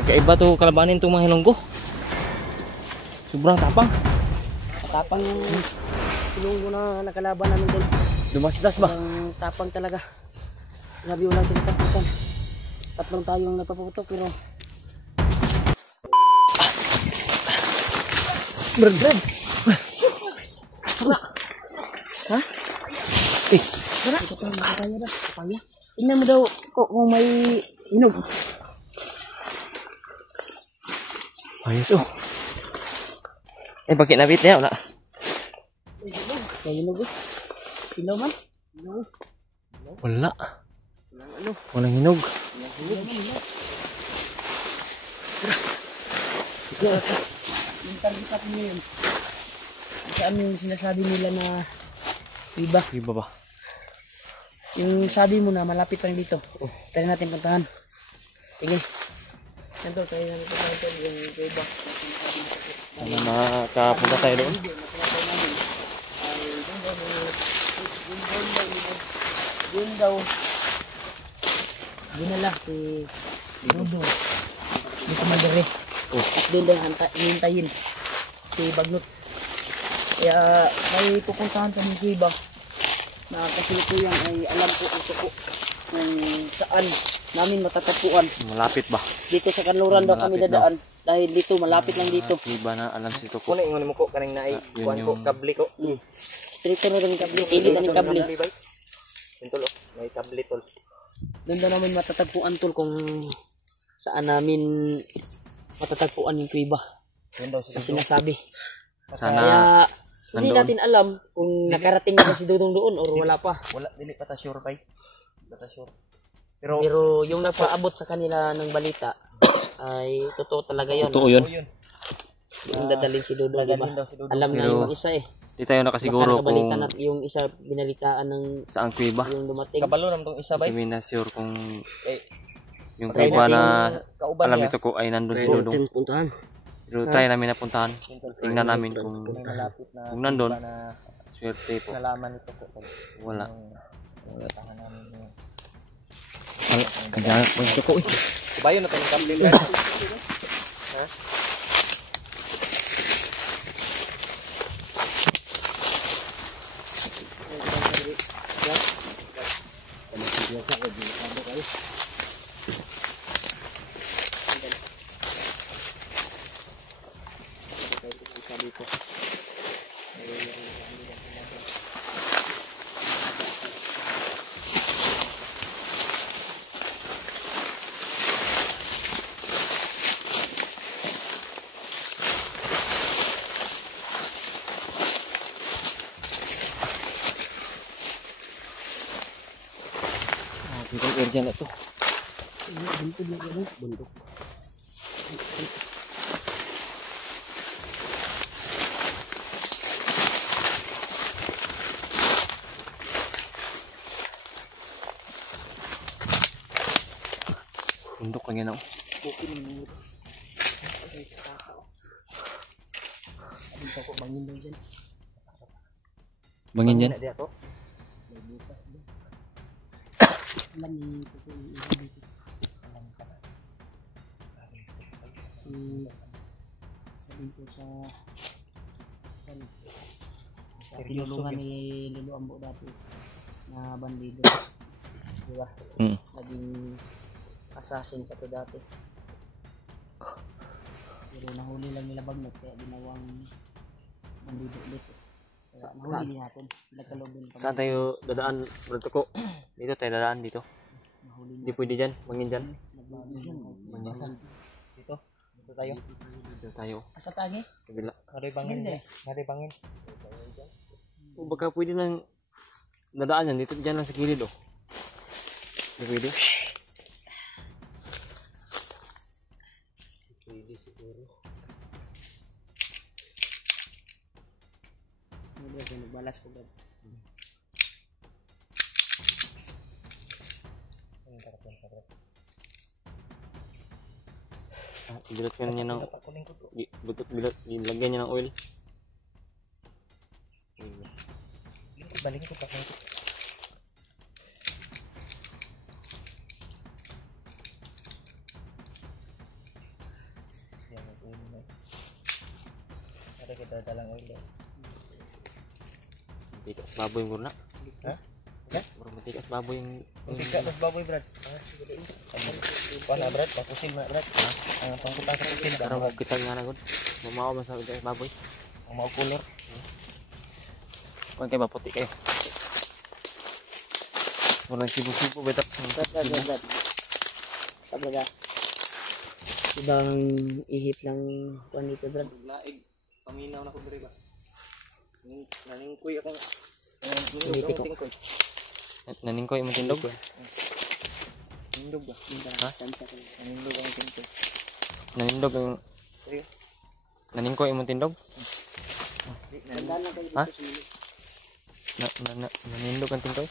Kaiba to kalabanin to mga Ilonggo. Sobrang tapang. Tapang yung Ilonggo na nakalaban namin din. Dumasdas ba? Ang tapang talaga. Grabe walang tinataputan. Tatlong tayong napaputok pero Brad. ha? Tara, ito pa makakaya ba? Papaya. Tingnan mo daw kung may hinog. Ayos oh. Bakit nabit na wala? May hinog eh. Hinog man? Hinog. Wala. Ano? Walang hinog. Hinog. Yung target niyo yun. Saan yung sinasabi nila na iba? Iba ba? Yung sabi mo na malapit lang dito. Tayo natin puntahan. Sige. Yan to, tayo natin puntahan ito. Yung iba. Sana makapunta tayo doon. Yun daw. Ginala si Dodo. Di ko madari. At din daw hintayin si Bagnot. Kaya may pupuntahan kami si Iba. Na kasi ito yan ay alam ko ito ko kung saan namin matatagpuan. Malapit ba? Dito sa Kanluran daw kami dadaan. Dahil dito, malapit lang dito. Iba na alam si Toko. Kuno ingon mo ko kaning naay kuan ko kabli ko. Straight na rin kabli. Ili na kabli. Tol, may kabli tol. Doon daw namin matatagpuan tol kung saan namin matatagpuan yung kuiba. Kasi nasabi. Sana Kaya hindi nandoon. natin alam kung nakarating na ba si Dudong doon or wala pa. Wala dili pa ta sure bay. Bata sure. Pero yung nagpaabot sa kanila ng balita ay totoo talaga yun. Totoo yun. Yung dadalhin si Dudong, diba? Alam na Pero yung isa eh. Di tayo nakasiguro Baka kung nakabalitan at yung isa binalitaan ng saan kuiba. yung dumating. Kabalo nam tong isa bay. Hindi na sure kung Eh, yung try kuiba natin na kauban alam niya. ito ko ay nandun si Dudong. Puntahan. Pero try namin napuntahan. Tingnan namin kung Malapit na kung nandun. na Swerte po. nalaman ito ko. Wala. Tahan namin. Kaya po ito ko eh. Bayo na tong kabli guys. Ha? Dito area na to. Bundok. Bundok lang yan ako. Bangin yan? Dia to. Mani ito sabihin ko sa tinulungan ni Lilo Ambo dati na bandido, diba? Naging assassin pa to dati pero nahuli lang nila Bagnot kaya ginawang bandido ulit. Kaya nahuli din natin, nagkalobin pa. Saan tayo dadaan? Bro ko. Dito tayo dadaan dito. Hindi pwede dyan. Bangin dyan. Dito. Dito tayo. Dito tayo. Asa tagi? Kabila. Ngari bangin. Ngari bangin. O baka pwede lang dadaan yan. Dito dyan lang sa gilid oh. Hindi pwede. Pwede siguro. Nagbalas ko ba? Bilot ka niya ng bilot, ilagyan niya ng oil. Balik ko pa. Kita kita dalang ulo. Mantika sa baboy muna. Ha? Ha? Murag mantika sa baboy yung... Mantika sa baboy, Brad. Wala, Brad. Papusil na, Brad. Ang pangkutang sa pusil. Para mo kita nga na gud. Mamao man sa baboy. Ang mga color. Kung kayo maputi kayo. Walang sibo-sibo betak. Brad. Sabaga. Ibang ihip ng kuan dito, Brad. Laig. Paminaw na ko diri ba. Naningkoy ako. Naningkoy ko. Naningkoy. Naningkoy mo tindog. Nindog ba? Ha? Nanindog ang tindog. Nanindog ang... Sige. Naningkoy mo tindog? Tandaan lang kayo Ha? dito sa muli. Nanindog ang tindog?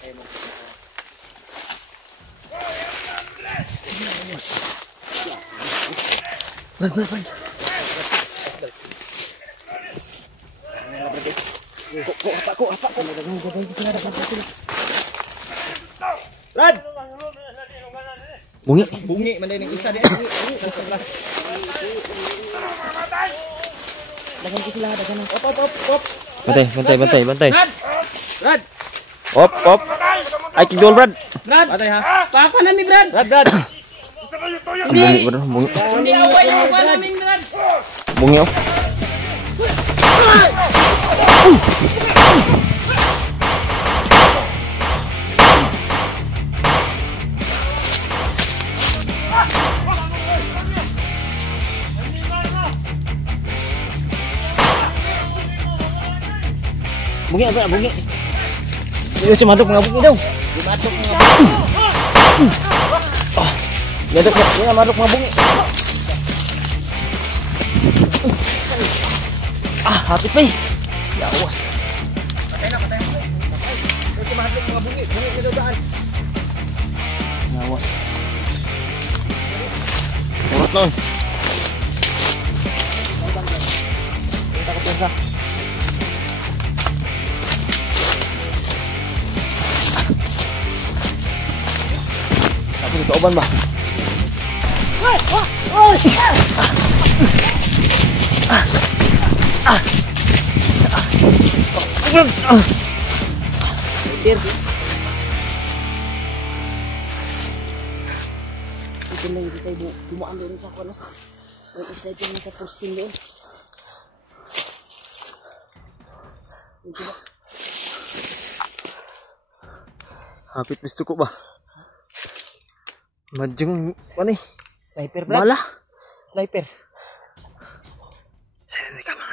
Ay mo. Brad. Ko. Brad! Bungi! Bungi man din isa din. Dagan ko sila, dagan ng Op. Bantay. Brad! Op! Ay, kigol, Brad! Brad! Patay ha. Papa namin, Brad! Brad! Bungi, Brad. Bungi. Hindi away yung papa namin, Brad! Bungi, oh. Bungi, apa? Bungi. Ini si maduk ngabuk daw. Dimatok nga. Maduk na, ini maduk ngabungi. Hati pa. Ya, awas. Patay na. Ito mahadlok mga bungi. Bungi kinudaan. Ya, awas. Urut nun. Kita ke pesa. Aku di kauban bah. Ito lang hindi tayo dumaan doon sa ano. May isa ito sa posting doon. Yun sila. Hapit misto ko ba? Majeng mana? Sniper, Brad. Bala. Sniper. Saya di kamang.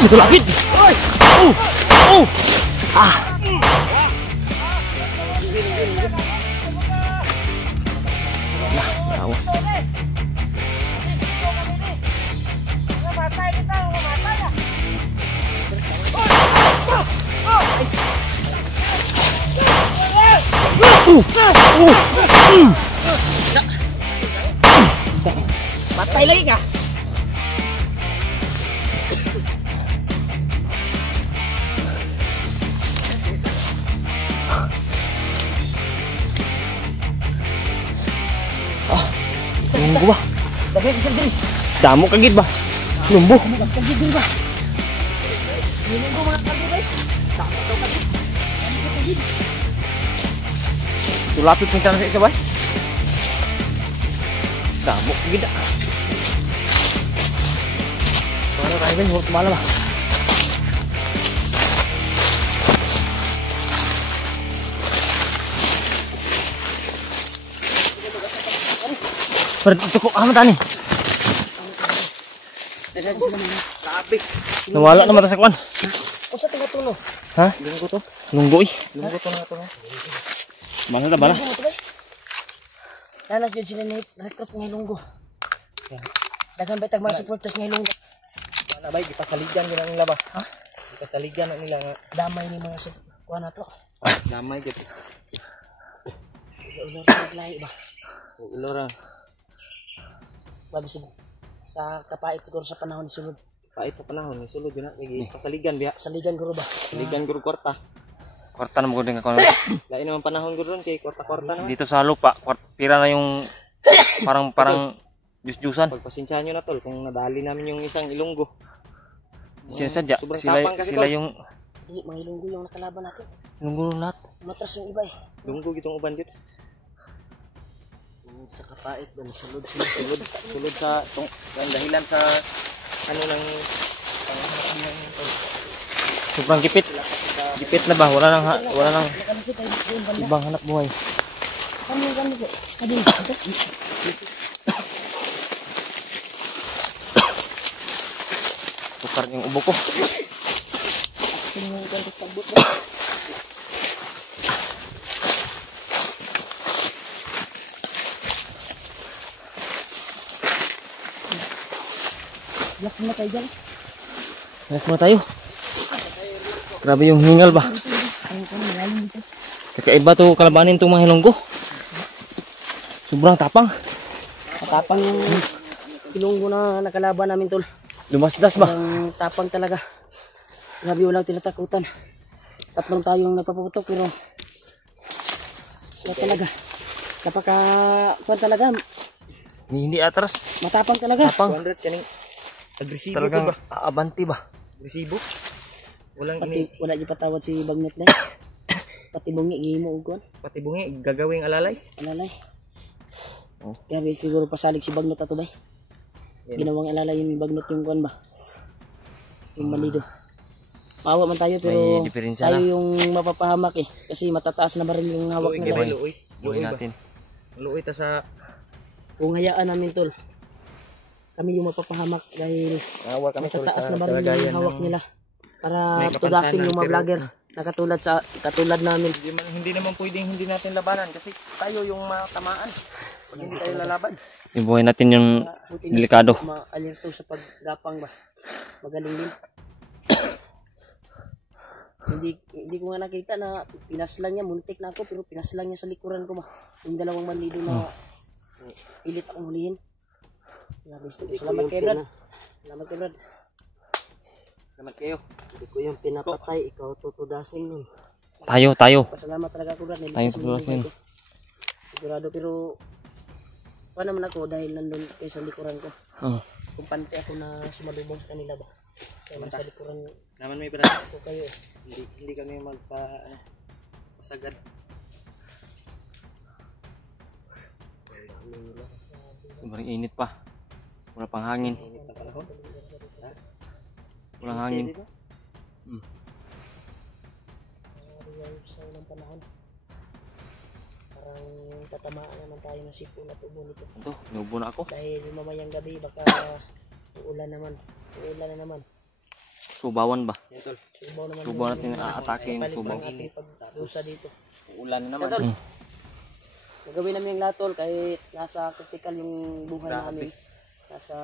Itu lagi. Nah, awas. Patay lagi kah? Nunggu ba? Dagay isang diri. Damo kagid ba? Lumbo. Kagid diri ba? Nilunggo mga kagid ba? Damo to kagid. Tulapit ng tanah sa isa ba? Damo kagid. Para Raven huwag malam ah. Ito ko amat ani. Dagay sila mga. Tabi. Nawala na mata sa kwan. Usa tulo. Ha? Lunggo to. Lunggo eh. Lunggo to na to. Bala ta bala. Nanas yun sila ni-recruit ng Ilonggo. Dagan ba itag mga supporters ng Ilonggo? Wala ba, ipasaligan nila ang laba. Ha? Ipasaligan na nila nga. Damay ni mga kuha na to. Damay gito. Ulo na naglahi ba? Ulora. Babisig. Sa kapait siguro sa panahon ni sulod. Pait pa panahon, sulod yun na. Pasaligan biya. Saligan guro ba? Pasaligan guru kwarta. Kwarta na mo din ako. Lain naman panahon guru ron kay kwarta-kwarta naman. Dito sa lupa, pira na yung parang jus-jusan. Pagpasensyahan nyo na tol kung nadali namin yung isang Ilonggo. Sinasadya, Sobrang sila tapang kasi, sila tol. yung Hindi, mga Ilonggo yung nakalaban natin. lunggulo lahat. Matras yung iba eh. Ilonggo gitong uban dito. Sa kapait ba? Sulod. Sulod sa ang dahilan sa ano ng panghahabihan tol. Sobrang gipit. Gipit na ba? Wala nang Kasi kayo yung banda. ibang hanap buhay. Kami yung ganda po. Kadin. Tukar yung ubo ko. Kami yung ganda tagbot. Black na tayo dyan. Relax muna tayo. Grabe yung hingal ba? Ayun ko, malalim dito. Kakaiba to kalabanin itong mga Ilonggo. Sobrang tapang. Matapang yung Ilonggo na nakalaban namin tol. Lumasdas ba? Ang tapang talaga. Grabe walang tinatakutan. Tatlong tayong nagpaputok pero wala talaga. Napaka kuwan talaga. Hindi atras. Matapang talaga. Tapang. 200 kaning agresibo Talagang ba? aabanti ba? Agresibo. Walang Pati ini wala di patawad si Bagnot na. Pati bungi gihimo og kuwan. pati bungi gagawing alalay. Alalay. Oh. Grabe siguro pasalig si Bagnot ato bay. Ginawang alalay yung Bagnot yung kuwan ba. Yung manido. Maawa man tayo pero May diferensya tayo na. yung mapapahamak eh. Kasi matataas na baril yung hawak Luoy nila. gabay eh. luoy. Buhay Luoy ba? natin. Luoy ta sa Kung hayaan namin tol. Kami yung mapapahamak dahil awa kami tol matataas sa na baril kalagayan yung hawak ng- nila. Para May tugasin kapansanan, yung mga pero- vlogger na katulad namin. Hindi naman pwedeng hindi natin labanan kasi tayo yung matamaan. Pag hindi tayo lalaban. Yung buhay natin yung Buti delikado. Ma-alerto sa paggapang ba. Magaling din. hindi ko nga nakita na pinaslang niya, muntik na ako pero pinaslang niya sa likuran ko ba. Yung dalawang bandido na pilit akong hulihin. Salamat kay Brad. Salamat kay Brad. Salamat kayo. Hindi ko yung pinapatay, ikaw tutudasin nun. Tayo. Pasalamat talaga ako Brad. Tayo tutudasin. Sigurado pero pa naman ako dahil nandun kayo sa likuran ko. Oh. Kumpante ako na sumalubong sa kanila ba. Kaya nasa likuran Naman may parang ko kayo eh. hindi kami pasagad. Sobrang init pa. Wala pang hangin. Init na panahon. Walang hangin. Sa unang panahon. Parang tatamaan naman tayo ng sipo na tubo nito. Ito, nubo na ako. Dahil mamayang gabi baka uulan naman. Uulan na naman. Subawan ba? Yan tol. Subaw naman. Subaw natin atake yung Palit subaw. ang ating pagdusa dito. Ulan na naman. Tol, gagawin namin yung lahat tol kahit nasa critical yung buhay namin. Nasa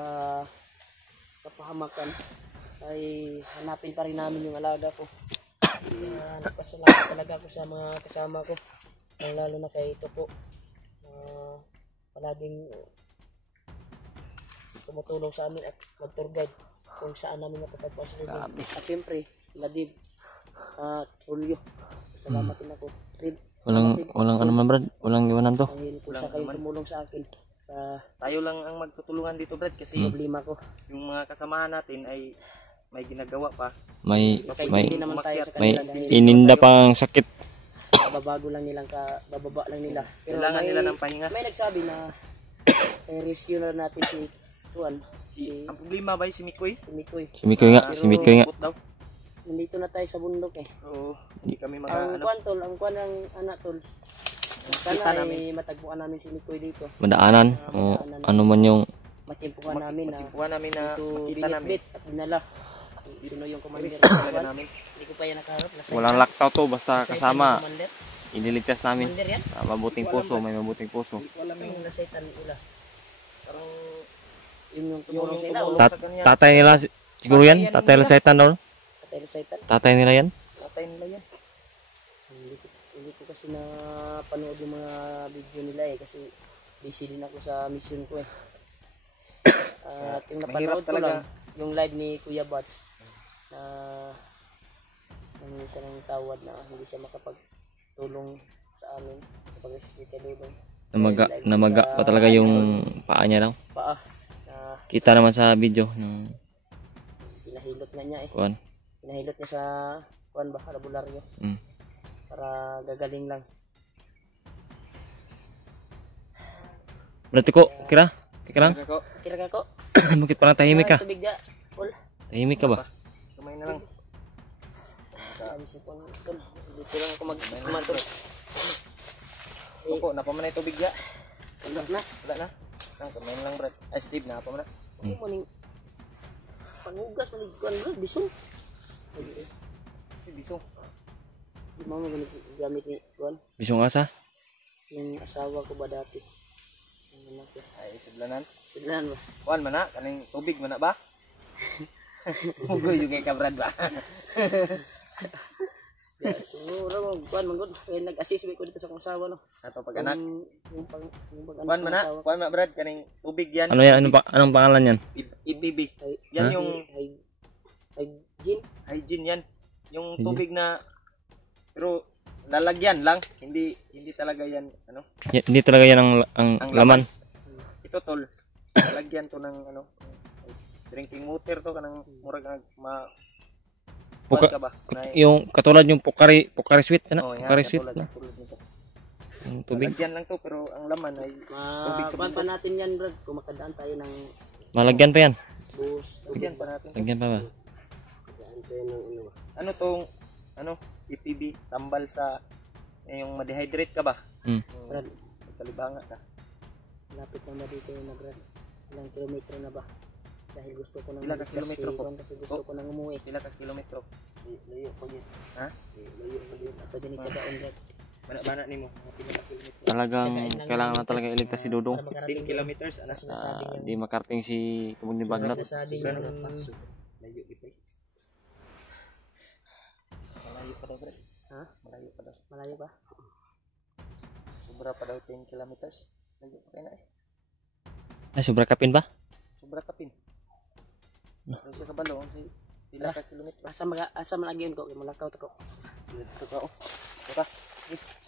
kapahamakan ay hanapin pa rin namin yung alaga ko. Kaya nagpasalamat talaga ako sa mga kasama ko. Lalo na kay ito po. Palaging tumutulong sa amin at mag-tour guide kung saan namin napapagpasalubong. At siyempre, Ladib at Julio. Salamat din ako. Red, Walang ano man Brad. Walang iwanan to. dahil kung sa kayo tumulong sa akin sa Tayo lang ang magtutulungan dito Brad kasi problema ko. yung mga kasamahan natin ay may ginagawa pa. May Hindi naman tayo sa may kanila dahil ininda pang sakit. babago lang nilang bababa lang nila. Pero Kailangan may, nila ng pahinga. may nagsabi na rescue na natin si Juan, si Ang problema ba si Mikoy? Mikoy. Si Mikoy nga. Ikot daw. Nandito na tayo sa bundok eh. Oo, hindi kami Ang kwan tol, ang kwan ng anak tol. Kita Sana namin. ay matagpuan namin si Mikoy dito. Madaanan. O ano man yung Matsimpuhan namin na Masimpuhan namin na ito makita namin. binitbit at dinala. Sino yung commander? Talaga namin. Hindi ko pa yan nakaharap. walang laktaw to basta kasama. ililigtas namin. Commander yan. Mabuting puso, may mabuting puso. Hindi ko alam Yung yung nasaitan nila. parang Yun yung yung tumulong sa ila. tumulong Tat- sa kanya. Tatay nila, siguro yan? Tatay nila sa itan daw? Patay nasaitan. Tatay nila yan? Tatay nila yan. Hindi ko kasi na panood yung mga video nila eh. Kasi busy din ako sa mission ko eh. At yung Mahirap napanood ko talaga. lang, yung live ni Kuya Bats na nangyay siya ng tawad na hindi siya makapagtulong sa amin kapag kita dulong Namaga pa talaga yung paa niya daw. paa na Kita naman sa video ng pinahilot nga niya eh. kuan. Pinahilot niya sa kuan ba, laboratorio Mm. para gagaling lang. Berarti ko, kira? Kira lang? Ako, Kira ka ko? Bakit parang tahimik ka? Tubig da. Ol. Tahimik ka ba? kamay na lang. Sabi si Pon. Dito lang ako magmantol. Opo, napaman na yung tubig ya. Wala na. Wala na. Ang kamay na lang, Brad. Ay, Steve, napaman na. Ano mo ning pangugas mo ning kuan bro, bisong. Ay, biso. Di mo mo gamit ni kuan. Bisong asa? Yung asawa ko ba dati. Yung anak ko. Ay, sudlanan. Sidlan ba? Kuan man na, kaning tubig man na ba? Ugoy yung kay ka, Brad ba? Ya, siguro mo kuan man gud. Kaya nag-assist ko dito sa akong asawa no. Ato pag anak. Yung pag Kuan man na, kuan man, Brad, kaning tubig yan. Ano yan? Anong pangalan yan? IBB. Ay, Yan Ha? yung ay gin. hygiene yan. Yung Hygiene. tubig na pero lalagyan lang, hindi talaga yan ano. Hindi talaga yan ang Ang laman. Ito tol, lalagyan to ng ano drinking water to kanang murag ma Puka- ka ba? Yung katulad yung Pocari sweet, ano? Oh, yan, Pocari sweet katulad- na. katulad nito. Yung tubig. Lalagyan lang to pero ang laman ay tubig sa Kuan pa bundok. natin yan, bro. Kung makadaan tayo ng Malagyan pa yan. bus. Lagyan pa natin. to. Lagyan pa ba? Makadaan tayo ng ano. Ano tong ano EPB tambal sa yung ma-dehydrate ka ba? Mm. Brad, Kalibanga ka. lapit na ba dito na Brad? Ilang kilometro na ba? Dahil gusto ko nang Ilang ka kilometro po? kasi gusto ko nang umuwi. Pila ka kilometro? Layo pa yun. Ha? Layo pa yun. Ato din itsagaon Brad. Bana nimo. Pila ka kilometro? Talagang kailangan na talaga iligtas si Dudong. Para 10 makarating kilometers ano? sinasabi niya. Di makarting si Tubog ni Bagnat. Sinasabi Sobra niya. naman layo ito. Malayo pa daw, Brad. Ha? Malayo pa daw. Malayo ba? Sobra pa daw 10 kilometers. Layo pa kayo na eh. Ay, sobra kapin ba? Sobra kapin. Pero sa kabalo, si pila ka kilometro. Asa man agyon ko kay malakaw ta ko. Dito ka oh. Dito ka.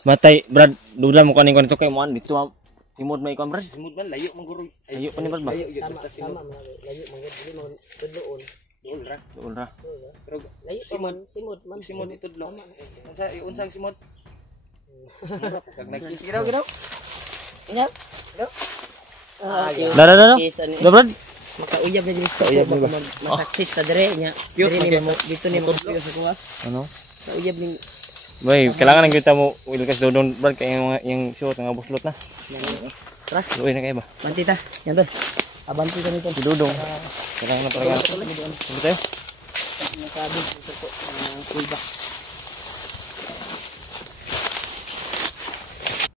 Matay, Brad, duda mo kanin ko nito kay Muan dito. Timod may ikon, Brad. Simod man, layo man guro. Layo pa ni Brad ba? Layo yun. Tama, Basta simod. tama man layo man gid dili man tudloon. Doon ra. Doon ra. Pero Layo pa man simod man. simod ito dlo. Unsa unsang simod? Kag nagkis gidaw gidaw. Ingat. Ah, Da. Yes, ano, Da, Brad. makauyab na dito. Makauyab na ba? Masaksis ta dire nya. Cute, Dire ni maganda. mo dito ni mo sa kuha. Ano? Kauyab ning Boy, kailangan nang kita mo ilkas Dudong, Brad, kay yung suot nga buslot na. Tara, Luoy na kayo ba? banti ta. Yan tol. Abanti ka nito. Si Dudong. Kailangan na talaga. Sige tayo. Nasabi dito po ang kulba.